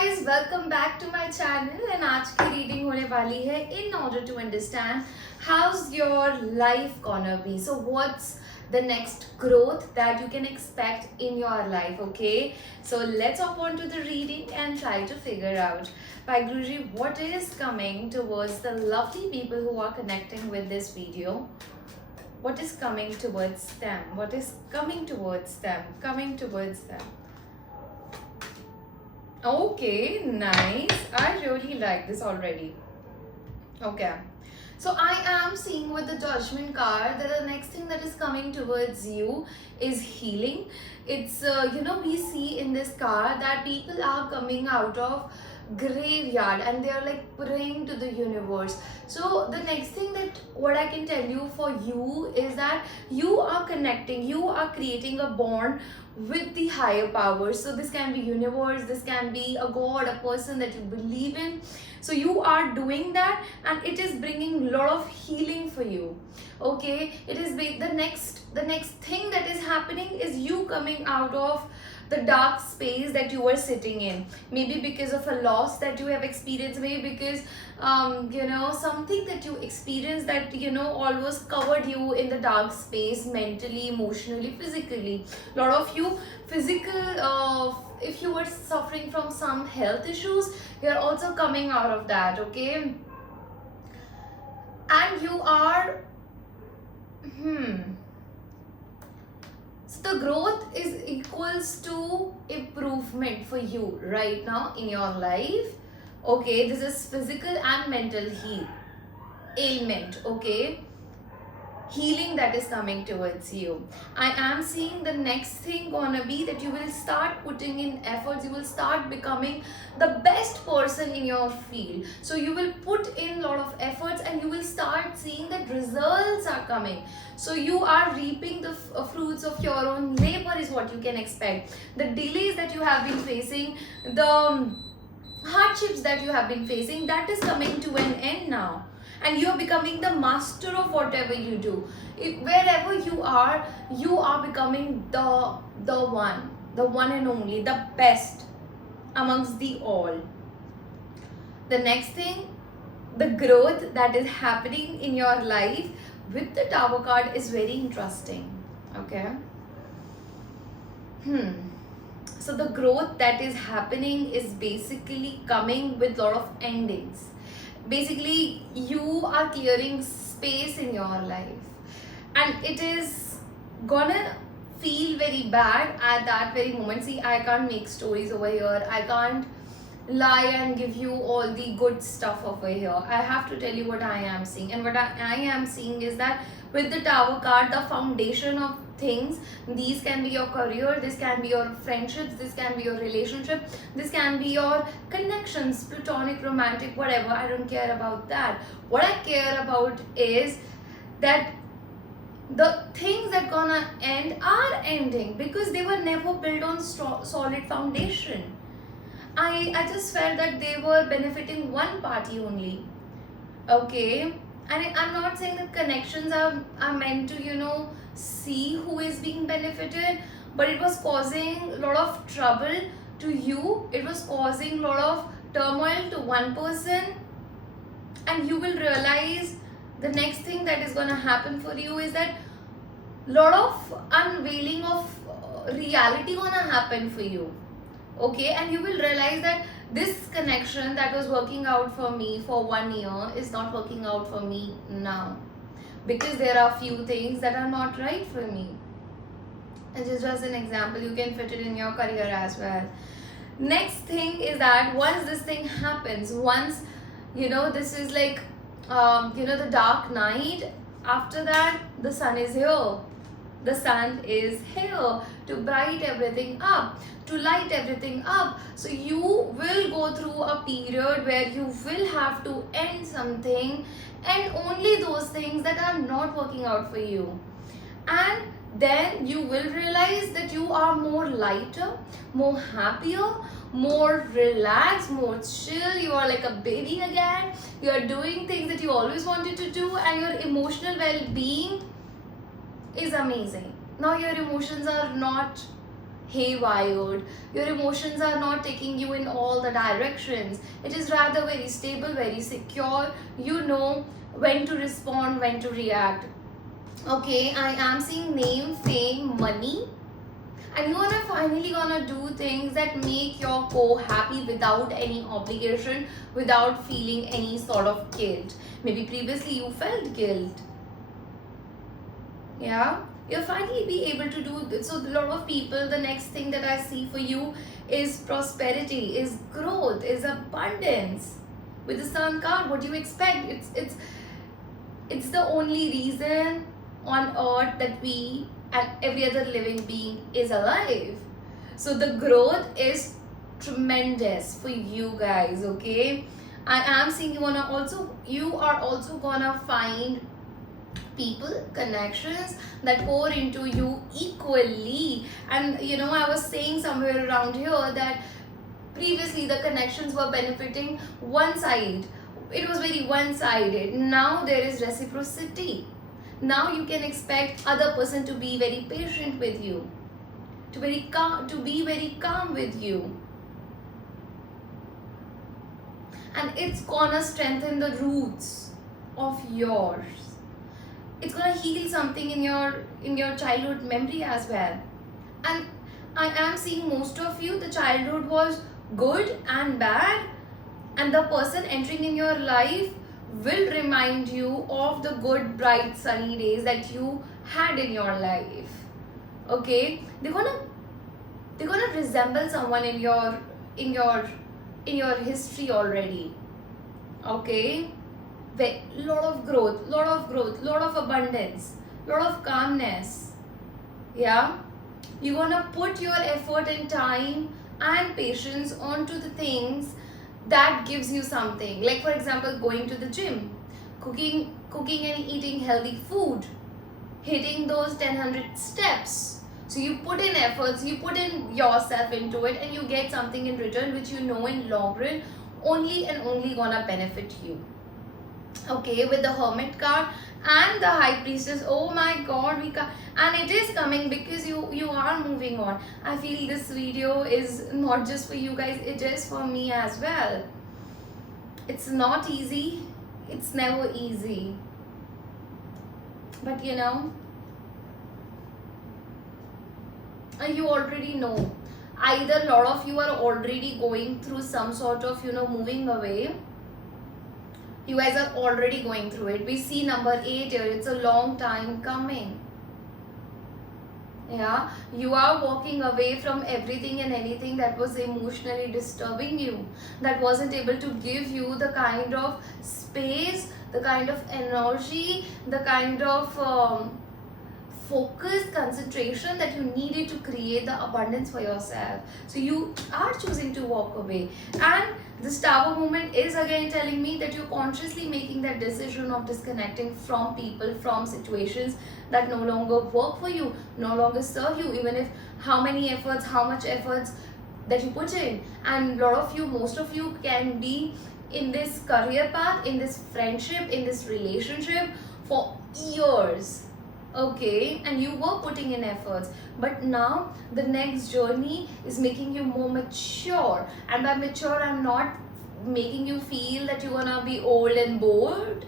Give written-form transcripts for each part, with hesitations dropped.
guys, welcome back to my channel and आज की reading होने वाली है in order to understand how's your life gonna be. So what's the next growth that you can expect in your life, okay? So let's hop on to the reading and try to figure out by Guruji what is coming towards the lovely people who are connecting with this video. What is coming towards them? What is coming towards them? Coming towards them. Okay, nice. I really like this already. Okay. So I am seeing with the Judgment card that the next thing that is coming towards you is healing. It's, we see in this card that people are coming out of graveyard and they are like praying to the universe. So the next thing that what I can tell you for you is that you are connecting, you are creating a bond with the higher powers. So this can be universe, this can be a god, a person that you believe in. So you are doing that and it is bringing a lot of healing for you. Okay, it is the next thing that is happening is you coming out of the dark space that you were sitting in, maybe because of a loss that you have experienced, maybe because something that you experienced that almost covered you in the dark space, mentally, emotionally, physically. A lot of you physical, if you were suffering from some health issues, you're also coming out of that, okay? And you are so the growth is equals to improvement for you right now in your life. Okay, this is physical and mental ailment, okay? Healing that is coming towards you. I am seeing the next thing gonna be that you will start putting in efforts, you will start becoming the best person in your field. So you will put in a lot of efforts and you will start seeing that results are coming. So you are reaping the fruits of your own labor is what you can expect. The delays that you have been facing, the hardships that you have been facing, that is coming to an end now. And you are becoming the master of whatever you do. Wherever you are becoming the one and only, the best amongst the all. The next thing, the growth that is happening in your life with the Tower card is very interesting. Okay. So the growth that is happening is basically coming with a lot of endings. Basically, you are clearing space in your life and it is gonna feel very bad at that very moment. See, I can't make stories over here. I can't lie and give you all the good stuff over here. I have to tell you what I am seeing, and what I am seeing is that with the Tower card, the foundation of things, these can be your career, this can be your friendships, this can be your relationship, this can be your connections, platonic, romantic, whatever. I don't care about that. What I care about is that the things that gonna end are ending because they were never built on solid foundation. I just felt that they were benefiting one party only, okay? And I'm not saying that connections are meant to see who is being benefited, but it was causing a lot of trouble to you. It was causing a lot of turmoil to one person, and you will realize the next thing that is going to happen for you is that a lot of unveiling of reality going to happen for you, okay? And you will realize that this connection that was working out for me for 1 year is not working out for me now, because there are few things that are not right for me. And just an example, you can fit it in your career as well. Next thing is that once this thing happens, once this is like the dark night, after that the sun is here. The sun is here to bright everything up, to light everything up. So you will go through a period where you will have to end something, and only those things that are not working out for you. And then you will realize that you are more lighter, more happier, more relaxed, more chill. You are like a baby again. You are doing things that you always wanted to do, and your emotional well-being is amazing. Now your emotions are not haywired. Your emotions are not taking you in all the directions. It is rather very stable, very secure. You know when to respond, when to react. Okay, I am seeing name, fame, money, and you are finally gonna do things that make your co happy without any obligation, without feeling any sort of guilt. Maybe previously you felt guilt. Yeah, you'll finally be able to do this. So a lot of people, the next thing that I see for you is prosperity, is growth, is abundance. With the sun card, what do you expect? It's the only reason on earth that we and every other living being is alive. So the growth is tremendous for you guys. Okay, I am seeing you are also gonna find people, connections that pour into you equally. And I was saying somewhere around here that previously the connections were benefiting one side. It was very one-sided. Now there is reciprocity. Now you can expect other person to be very patient with you, to be very calm with you, and it's gonna strengthen the roots of yours. It's gonna heal something in your childhood memory as well. And I am seeing most of you, the childhood was good and bad, and the person entering in your life will remind you of the good, bright, sunny days that you had in your life. Okay, they're gonna resemble someone in your history already. Okay, lot of growth, lot of abundance, lot of calmness. Yeah, you're gonna put your effort and time and patience onto the things that gives you something. Like for example, going to the gym, cooking and eating healthy food, hitting those 10 steps. So you put in efforts, you put in yourself into it, and you get something in return which in long run only and only gonna benefit you. Okay, with the Hermit card and the High Priestess, oh my god, and it is coming because you are moving on. I feel this video is not just for you guys, it is for me as well. It's not easy, it's never easy, but you already know, either a lot of you are already going through some sort of moving away. You guys are already going through it. We see number 8 here. It's a long time coming. Yeah, you are walking away from everything and anything that was emotionally disturbing you, that wasn't able to give you the kind of space, the kind of energy, the kind of focus, concentration that you needed to create the abundance for yourself. So you are choosing to walk away, and this Tower movement is again telling me that you're consciously making that decision of disconnecting from people, from situations that no longer work for you, no longer serve you, even if how much efforts that you put in. And most of you can be in this career path, in this friendship, in this relationship for years. Okay, and you were putting in efforts, but now the next journey is making you more mature. And by mature, I'm not making you feel that you're gonna be old and bored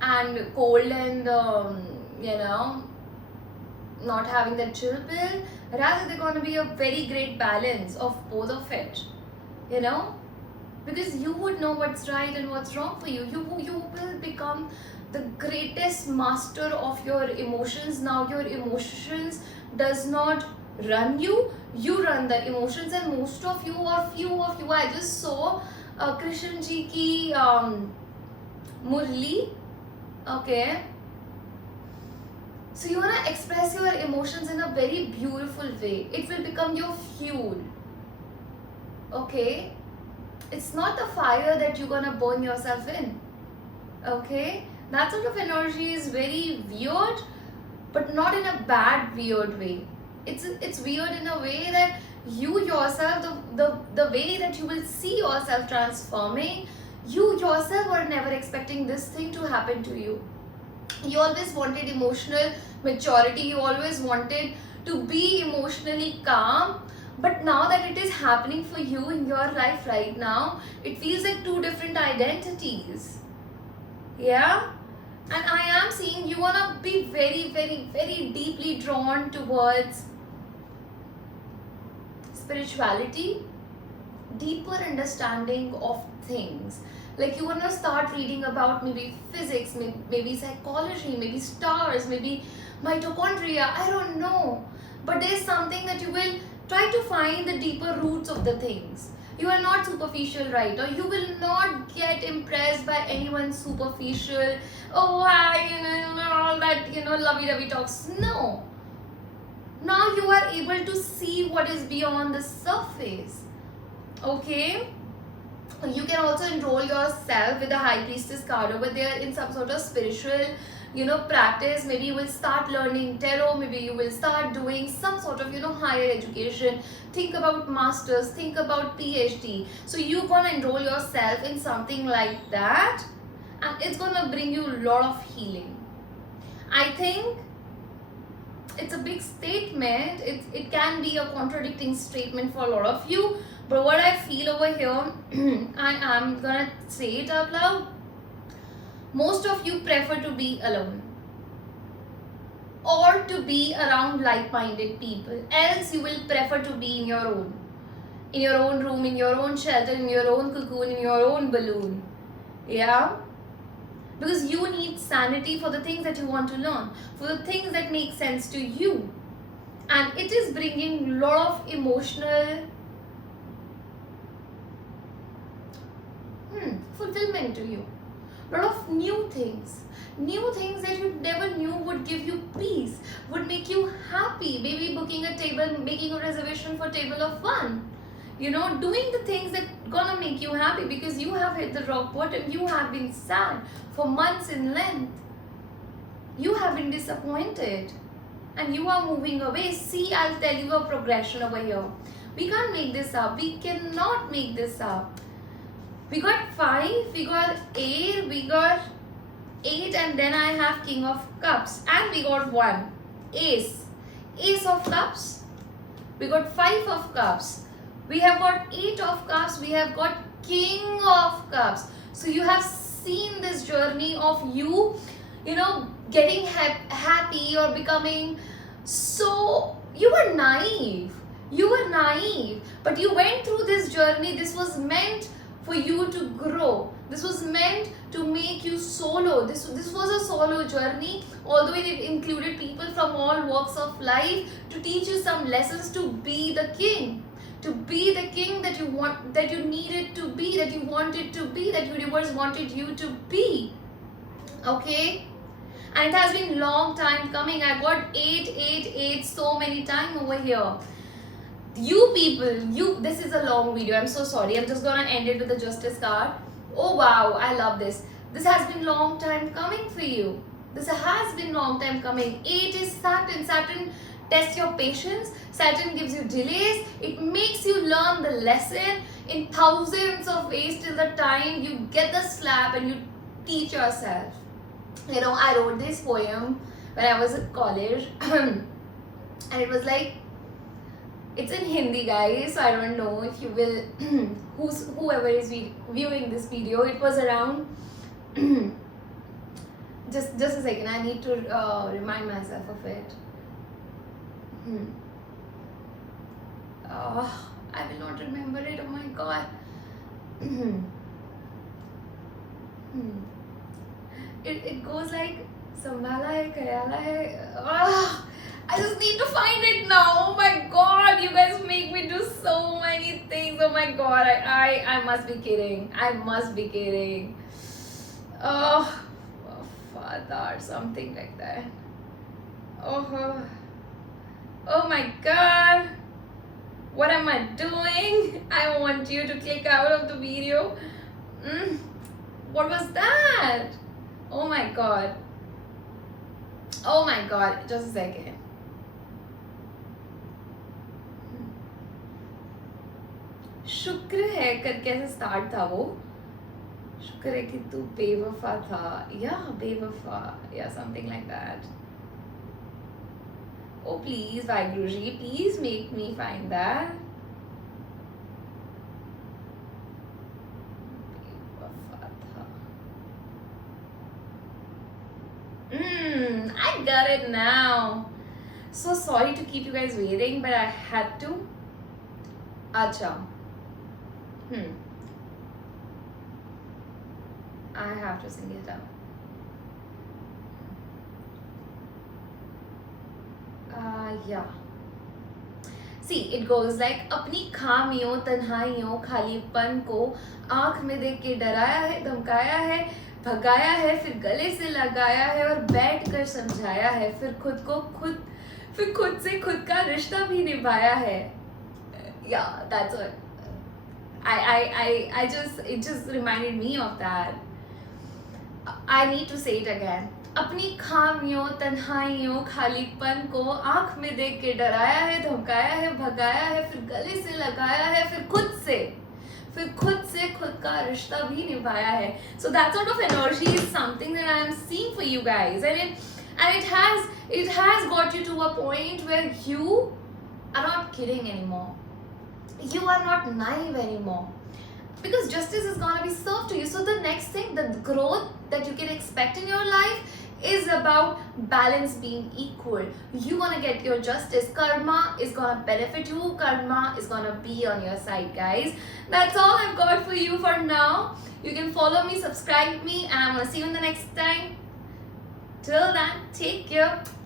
and cold and not having that chill pill. Rather, they're gonna be a very great balance of both of it, because you would know what's right and what's wrong for you. You will become the greatest master of your emotions. Now your emotions does not run you, you run the emotions. And most of you, or few of you, I just saw Krishan ji ki Murli. Okay, so you want to express your emotions in a very beautiful way. It will become your fuel. Okay, it's not the fire that you're gonna burn yourself in. Okay, that sort of energy is very weird, but not in a bad weird way. It's weird in a way that you yourself, the way that you will see yourself transforming, you yourself were never expecting this thing to happen to you. You always wanted emotional maturity, you always wanted to be emotionally calm. But now that it is happening for you in your life right now, it feels like two different identities. Yeah? And I am seeing you wanna be very, very, very deeply drawn towards spirituality, deeper understanding of things. Like you want to start reading about maybe physics, maybe psychology, maybe stars, maybe mitochondria, I don't know. But there's something that you will try to find the deeper roots of the things. You are not superficial, right? Or you will not get impressed by anyone superficial. Oh, hi, all that, lovey-dovey talks. No. Now you are able to see what is beyond the surface. Okay? You can also enroll yourself with the High Priestess card over there in some sort of spiritual, practice. Maybe you will start learning tarot. Maybe you will start doing some sort of, higher education. Think about masters. Think about PhD. So you're gonna enroll yourself in something like that, and it's gonna bring you a lot of healing. I think it's a big statement. It can be a contradicting statement for a lot of you. But what I feel over here, I am gonna say it out loud. Most of you prefer to be alone or to be around like-minded people. Else you will prefer to be in your own room, in your own shelter, in your own cocoon, in your own balloon. Yeah? Because you need sanity for the things that you want to learn, for the things that make sense to you. And it is bringing a lot of emotional fulfillment to you. A lot of new things that you never knew would give you peace, would make you happy. Maybe booking a table, making a reservation for table of one. Doing the things that gonna make you happy, because you have hit the rock bottom. You have been sad for months in length. You have been disappointed and you are moving away. See, I'll tell you a progression over here. We can't make this up. We cannot make this up. We got 5, we got 8, we got 8, and then I have King of Cups, and we got 1, Ace of Cups. We got 5 of Cups. We have got 8 of Cups. We have got King of Cups. So you have seen this journey of you, getting happy or becoming so. You were naive, but you went through this journey. This was meant for you to grow. This was meant to make you solo. This was a solo journey, although it included people from all walks of life to teach you some lessons to be the king. To be the king that you want, that you needed to be, that you wanted to be, that universe wanted you to be. Okay? And it has been long time coming. I got 8 so many times over here. You people, this is a long video. I'm so sorry. I'm just gonna end it with the Justice card. Oh wow, I love this. This has been long time coming for you. This has been long time coming. 8 is Saturn. Saturn tests your patience. Saturn gives you delays. It makes you learn the lesson in thousands of ways till the time you get the slap and you teach yourself. I wrote this poem when I was at college and it was like, it's in Hindi, guys, so I don't know if you will, whoever is viewing this video, it was around, just a second, I need to remind myself of it. I will not remember it, oh my god. It goes like, Sambhala hai, Kayala hai, I just need to find it now. Oh my god, you guys make me do so many things. Oh my god, I must be kidding. I must be kidding. Oh, Father, something like that. Oh my god. What am I doing? I want you to click out of the video. What was that? Oh my god. Oh my god, just a second. शुक्र है करके ऐसे start था वो. शुक्र है कि तू बेवफा था, या बेवफा, या something like that. Oh, please, Vaiguruji, please make me find that. I got it now. So sorry to keep you guys waiting, but I had to. Acha. I have to sing it out. Yeah. See, it goes like अपनी खामियों तन्हाइयों खालीपन को आंख में देख के डराया है, धमकाया है, भगाया है, फिर गले से लगाया है और बैठ कर समझाया है, फिर खुद से खुद का रिश्ता भी निभाया है. Yeah, that's what it just reminded me of that. I need to say it again. अपनी खामियों तन्हाइयों खालीपन को आंख में देख के डराया है, धमकाया है, भगाया है, फिर गले से लगाया है, फिर खुद से खुद का रिश्ता भी निभाया है. So that sort of energy is something that I am seeing for you guys, and it has got you to a point where you are not kidding anymore. You are not naive anymore. Because justice is gonna be served to you. So the next thing, the growth that you can expect in your life is about balance being equal. You gonna get your justice. Karma is gonna benefit you. Karma is gonna be on your side, guys. That's all I've got for you for now. You can follow me, subscribe me, and I'm gonna see you in the next time. Till then, take care.